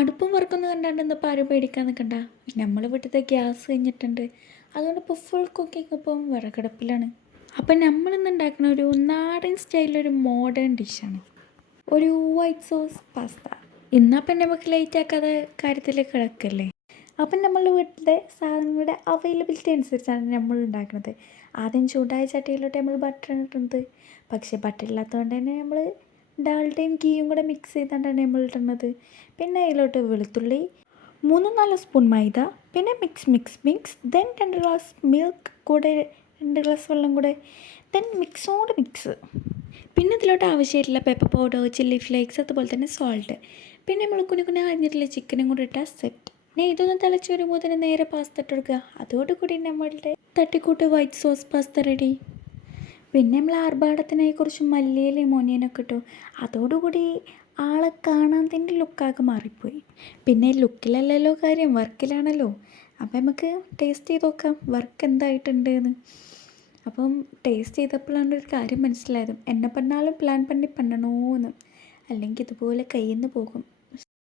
അടുപ്പും വറക്കൊന്നും കണ്ടാണ്ട് ഇന്നിപ്പോൾ ആരും പേടിക്കാൻ നിൽക്കണ്ട. നമ്മൾ വീട്ടിലത്തെ ഗ്യാസ് കഴിഞ്ഞിട്ടുണ്ട്. അതുകൊണ്ട് ഇപ്പോൾ ഫുൾ കുക്കിംഗ് ഇപ്പം വിറകടുപ്പിലാണ്. അപ്പം നമ്മളിന്ന് ഉണ്ടാക്കുന്ന ഒരു നാടൻ സ്റ്റൈലിലൊരു മോഡേൺ ഡിഷാണ്, ഒരു വൈറ്റ് സോസ് പാസ്ത. ഇന്നപ്പം നമുക്ക് ലേറ്റ് ആക്കാതെ കാര്യത്തിലേക്ക് കിടക്കല്ലേ. അപ്പം നമ്മളുടെ വീട്ടിലെ സാധനങ്ങളുടെ അവൈലബിലിറ്റി അനുസരിച്ചാണ് നമ്മൾ ഉണ്ടാക്കുന്നത്. ആദ്യം ചൂടായ ചട്ടിയിലോട്ട് നമ്മൾ ബട്ടർ ഇടുന്നത്. പക്ഷേ ബട്ടർ ഇല്ലാത്തതുകൊണ്ട് തന്നെ നമ്മൾ ഡാൽഡയും ഗീയും കൂടെ മിക്സ് ചെയ്തിട്ടാണ് നമ്മൾ ഇടുന്നത്. പിന്നെ അതിലോട്ട് വെളുത്തുള്ളി, 3-4 സ്പൂൺ മൈദ, പിന്നെ മിക്സ് ദെൻ 2 ഗ്ലാസ് മിൽക്ക് കൂടെ 2 ഗ്ലാസ് വെള്ളം കൂടെ, ദെൻ മിക്സ്. പിന്നെ ഇതിലോട്ട് ആവശ്യമായിട്ടുള്ള പെപ്പർ പൗഡർ, ചില്ലി ഫ്ലേക്സ്, അതുപോലെ തന്നെ സോൾട്ട്. പിന്നെ നമ്മൾ കുഞ്ഞു അരിഞ്ഞിട്ടുള്ള ചിക്കനും കൂടി ഇട്ടാൽ സെറ്റ്. പിന്നെ ഇതൊന്ന് തിളച്ച് വരുമ്പോൾ തന്നെ നേരെ പാസ്ത ഇട്ട് കൊടുക്കുക. അതോടുകൂടി നമ്മളുടെ തട്ടിക്കൂട്ട് വൈറ്റ് സോസ് പാസ്ത റെഡി. പിന്നെ നമ്മൾ ആർഭാടത്തിനായി കുറച്ച് മല്ലിയിലയും ഒനിയനൊക്കെ ഇട്ടു. അതോടുകൂടി ആളെ കാണാൻ തന്നെ ലുക്കാകെ മാറിപ്പോയി. പിന്നെ ലുക്കിലല്ലല്ലോ കാര്യം, വർക്കിലാണല്ലോ. അപ്പം നമുക്ക് ടേസ്റ്റ് ചെയ്ത് നോക്കാം വർക്ക് എന്തായിട്ടുണ്ട് എന്ന്. അപ്പം ടേസ്റ്റ് ചെയ്തപ്പോഴാണ് ഒരു കാര്യം മനസ്സിലായതും, എന്നെ പറഞ്ഞാലും പ്ലാൻ പണി പണ്ണണോന്ന്, അല്ലെങ്കിൽ ഇതുപോലെ കയ്യിൽ നിന്ന് പോകും.